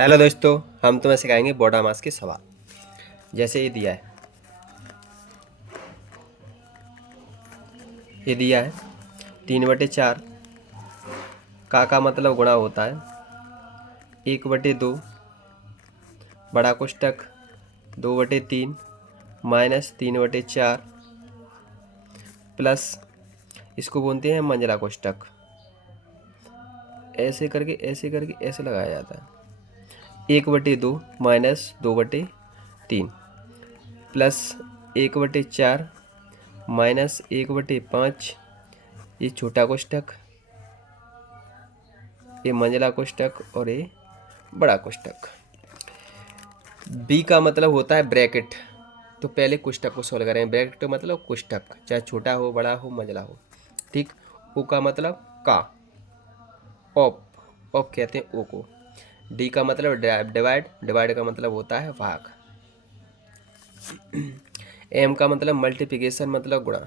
Hello दोस्तों, हम तुम्हें सिखाएंगे बॉडा मास के सवाल। जैसे ये दिया है 3/4 का मतलब गुणा होता है 1/2 बड़ा कोष्टक 2/3 माइनस 3/4 प्लस इसको बोलते हैं मंझला कोष्टक। ऐसे करके ऐसे लगाया जाता है 1/2 माइनस 2/3 प्लस 1/4 माइनस 1/5 ये छोटा कोष्टक, ये मंझला कोष्टक और ये बड़ा कोष्टक। बी का मतलब होता है ब्रैकेट, तो पहले कोष्टक को सॉल्व करेंगे। ब्रैकेट मतलब कोष्टक, चाहे छोटा हो बड़ा हो मंझला हो, ठीक। ओ का मतलब का, ऑप ऑप कहते हैं ओ को। डी का मतलब डिवाइड, डिवाइड का मतलब होता है भाग। एम का मतलब मल्टीप्लिकेशन मतलब गुणा।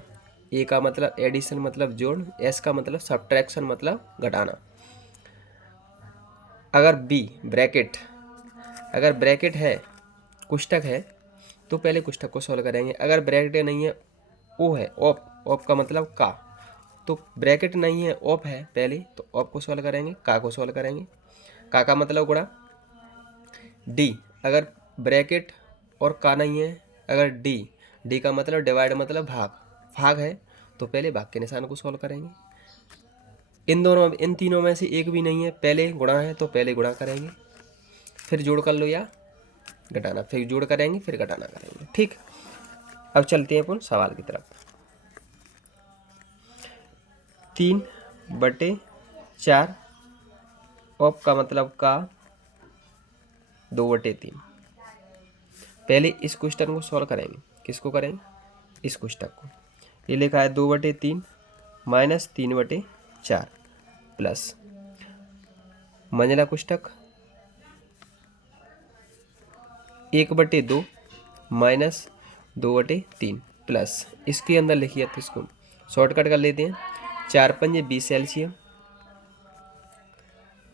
ए का मतलब एडिशन मतलब जोड़। एस का मतलब सब्ट्रैक्शन मतलब घटाना। अगर बी ब्रैकेट, अगर ब्रैकेट है कोष्टक है तो पहले कोष्टक को सॉल्व करेंगे। अगर ब्रैकेट नहीं है, ओ है ऑप, ऑप का मतलब का, तो ब्रैकेट नहीं है ऑप है पहले, तो ऑप को सॉल्व करेंगे, का को सॉल्व करेंगे। का मतलब गुणा। डी अगर ब्रैकेट और का नहीं है, अगर डी, डी का मतलब डिवाइड मतलब भाग, भाग है तो पहले भाग के निशान को सॉल्व करेंगे। इन तीनों में से एक भी नहीं है, पहले गुणा है तो पहले गुणा करेंगे, फिर जोड़ कर लो या घटाना, फिर जोड़ करेंगे फिर घटाना करेंगे, ठीक। अब चलते हैं अपन सवाल की तरफ। 3/4 ऑप का मतलब का 2/3। पहले इस क्वेश्चन को सॉल्व करेंगे। किसको करेंगे? इस क्वेश्चन को। ये लिखा है 2/3 माइनस 3/4 प्लस मंझला कोष्टक 1/2 माइनस 2/3 प्लस इसके अंदर लिखिए, तो इसको शॉर्टकट कर लेते हैं। 4 पंजे 20 एलसीएम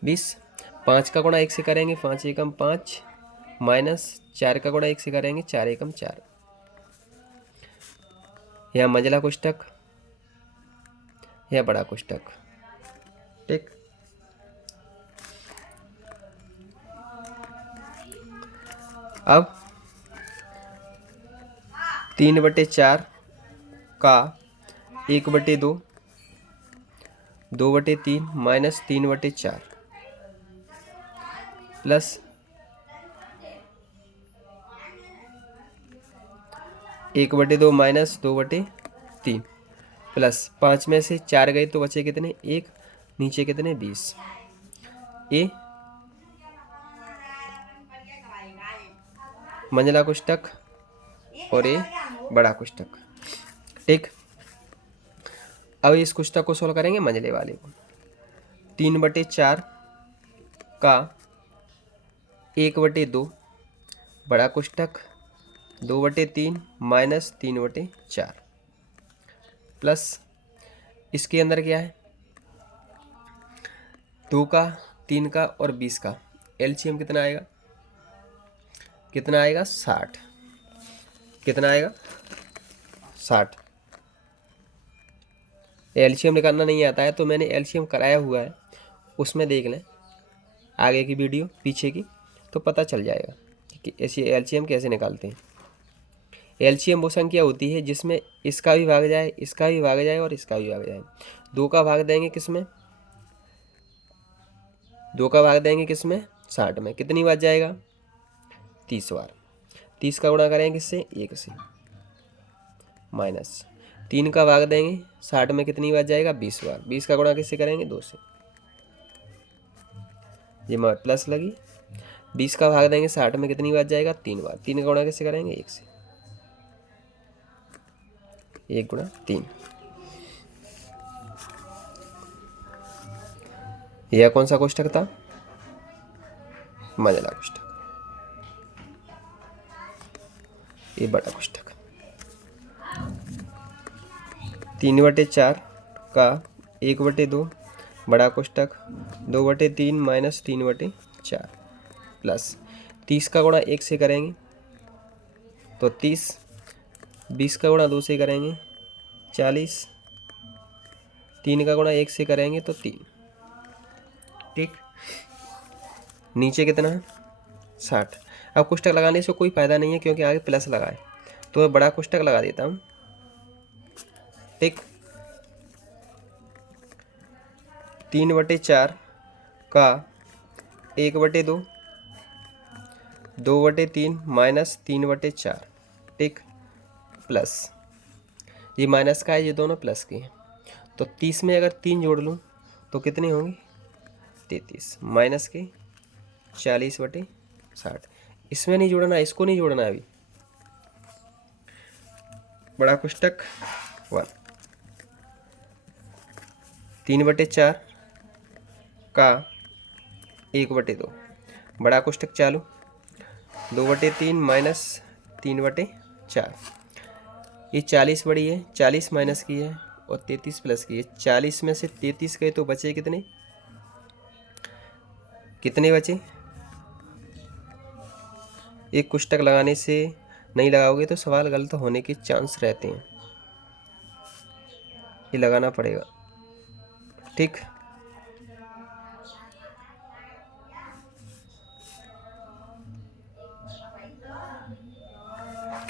20, 5 का गुणा 1 से करेंगे 5 एकम 5 माइनस 4 का गुणा 1 से करेंगे 4 एकम 4। यह मंझला कोष्टक, यह बड़ा कोष्टक, ठीक। अब 3/4 का 1/2 2/3 माइनस 3/4 प्लस 1/2 माइनस 2/3 प्लस 5 में से 4 गए तो बचे कितने? 1, नीचे कितने? 20। ए मंझला कोष्टक और ए बड़ा कोष्टक, ठीक। अब इस कोष्टक को सोल्व करेंगे मंझले वाले को। 3/4 का 1/2 बड़ा कोष्टक 2/3 माइनस 3/4 प्लस इसके अंदर क्या है? 2 का 3 का और 20 का एलसीएम कितना आएगा? कितना आएगा? 60। कितना आएगा? 60। एलसीएम निकालना नहीं आता है तो मैंने एलसीएम कराया हुआ है, उसमें देख लें आगे की वीडियो पीछे की, तो पता चल जाएगा कि ऐसे एलसीएम कैसे निकालते हैं। एलसीएम वो संख्या होती है जिसमें इसका भी भाग जाए, इसका भी भाग जाए और इसका भी भाग जाए। 2 का भाग देंगे किसमें? 2 का भाग देंगे किसमें? 60 में। कितनी बार जाएगा? 30 बार। 30 का गुणा करेंगे किससे? 1 से। माइनस 3 का भाग देंगे 60 में, कितनी बार जाएगा? 20 बार। 20 का गुणा किससे करेंगे? 2 से। ये प्लस लगी। 20 का भाग देंगे 60 में, कितनी बार जाएगा? 3 बार। 3 का गुणा किससे करेंगे? 1 से। 1 गुणा 3। यह कौन सा कोष्टक था? मंझला कोष्टक। ये बड़ा कोष्टक। 3/4 का 1/2 बड़ा कोष्टक 2/3 माइनस 3/4 प्लस 30 का गुणा 1 से करेंगे तो 30, 20 का गुणा 2 से करेंगे 40, 3 का गुणा 1 से करेंगे तो 3। ठीक, नीचे कितना है 60। अब कोष्टक लगाने से कोई फायदा नहीं है क्योंकि आगे प्लस लगाए, तो मैं बड़ा कोष्टक लगा देता हूँ। ठीक, 3/4 का 1/2, 2/3 माइनस 3/4। ठीक, प्लस ये माइनस का है, ये दोनों प्लस के हैं, तो 30 में अगर 3 जोड़ लूँ तो कितनी होंगी 33 माइनस के 40/60। इसमें नहीं जोड़ना, इसको नहीं जोड़ना अभी। बड़ा कोष्टक 1, 3/4 का 1/2, बड़ा कोष्टक चालू 2/3 माइनस 3/4। ये 40 बड़ी है, 40 माइनस की है और 33 प्लस की है। 40 में से 33 गए तो बचे कितने, कितने बचे? एक कोष्टक लगाने से नहीं लगाओगे तो सवाल गलत होने के चांस रहते हैं, ये लगाना पड़ेगा। ठीक,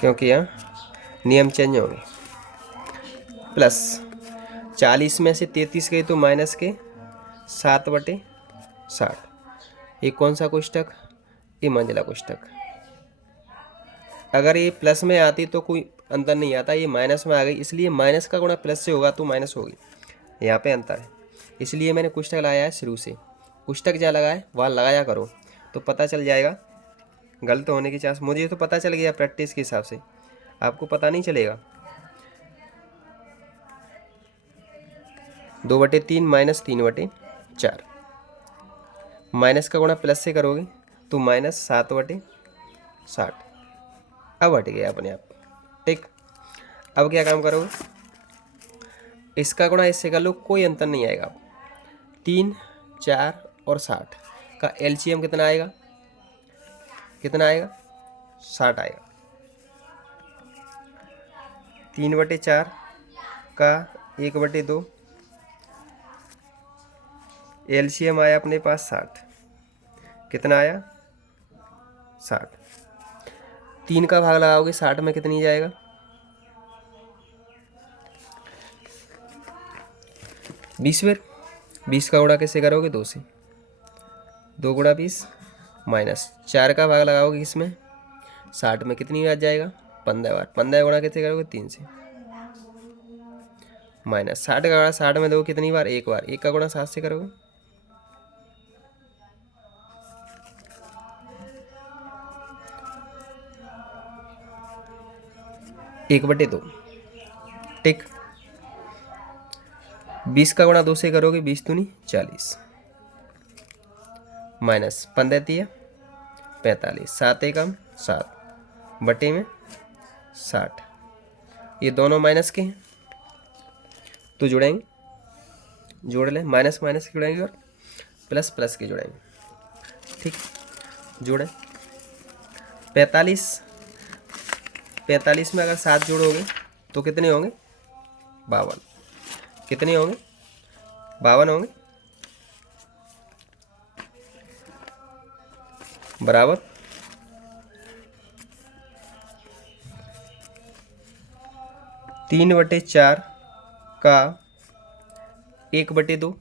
क्योंकि यहाँ नियम चेंज हो गए। प्लस 40 में से 33 गए तो माइनस के 7/60। ये कौन सा कोष्टक, ये मंझला कोष्टक। अगर ये प्लस में आती तो कोई अंतर नहीं आता, ये माइनस में आ गई, इसलिए माइनस का गुणा प्लस से होगा तो माइनस होगी, यहाँ पे अंतर है। इसलिए मैंने कोष्टक लगाया है शुरू से। कोष्टक जहाँ लगाए वहाँ लगाया करो तो पता चल जाएगा, गलत होने की चांस। मुझे तो पता चल गया प्रैक्टिस के हिसाब से, आपको पता नहीं चलेगा। 2/3 माइनस 3/4, माइनस का गुणा प्लस से करोगे तो माइनस 7/60। अब हट गया अपने आप। ठीक, अब क्या काम करोगे, इसका गुणा इससे कर लो, कोई अंतर नहीं आएगा। 3, 4 और 60 का एलसीएम कितना आएगा, कितना आएगा 60 आएगा। 3/4 का 1/2, एलसीएम आया अपने पास 60, कितना आया 60। 3 का भाग लगाओगे 60 में कितनी जाएगा, 20 बार। 20 का गुणा कैसे करोगे 2 से, 2 गुणा 20 माइनस 4 का भाग लगाओगे इसमें 60 में कितनी बार जाएगा 15 बार। 15 गुणा कैसे करोगे 3 से, माइनस 60 का गुणा 60 में दोगे कितनी बार, 1 बार। 1 का गुणा 7 से करोगे, 1/2। ठीक, 20 का गुणा 2 से करोगे 20 दूनी 40 माइनस 15 तिया 45, 7 एकम 7 बटे में 60। ये दोनों माइनस के हैं तो जुड़ेंगे, जोड़ लें, माइनस माइनस के जुड़ेंगे और प्लस प्लस के जुड़ेंगे। ठीक, जोड़ें 45, 45 में अगर 7 जोड़ोगे तो कितने होंगे 52। कितने होंगे 52 होंगे, बराबर 3/4 का 1/2,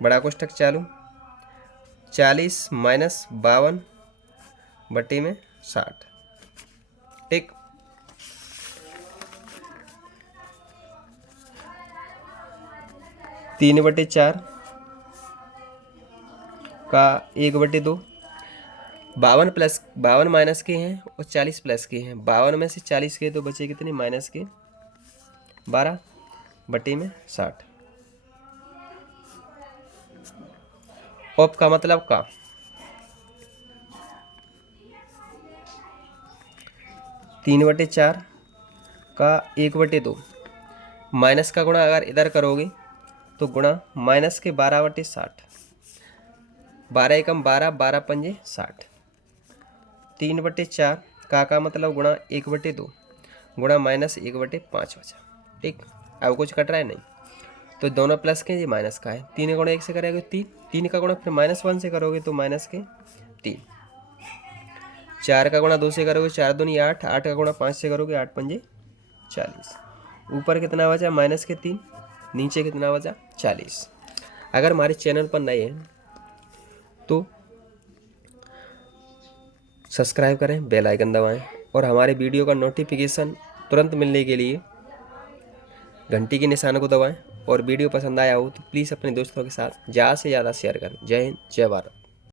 बड़ा कोष्टक चालू 40 माइनस 52 बटे में 60। ठीक, तीन बटे चार का 1/2, 52 प्लस 52 माइनस के हैं और 40 प्लस के हैं। 52 में से 40 के तो बचे कितने माइनस के 12 बटे में 60। ऑफ का मतलब का, तीन बटे चार का 1/2, माइनस का गुणा अगर इधर करोगे तो गुणा माइनस के 12/60, 12 एकम 12, 12 पंजे 60, 3/4 का मतलब गुणा 1/2 गुणा -1/5 बचा। ठीक, अब कुछ कट रहा है नहीं, तो दोनों प्लस के, ये माइनस का है। 3 का गुणा 1 से करोगे 3, 3 का गुणा फिर -1 से करोगे तो -3, 4 का गुणा 2 से करोगे 4 दूनी 8, 8 का गुणा 5 से करोगे 8 पंजे 40। ऊपर कितना बचा -3, नीचे कितना बचा 40। अगर हमारे चैनल पर नए हैं तो सब्सक्राइब करें, बेल आइकन दबाएं और हमारे वीडियो का नोटिफिकेशन तुरंत मिलने के लिए घंटी के निशान को दबाएं। और वीडियो पसंद आया हो तो प्लीज़ अपने दोस्तों के साथ ज़्यादा से ज़्यादा शेयर करें। जय हिंद, जय भारत।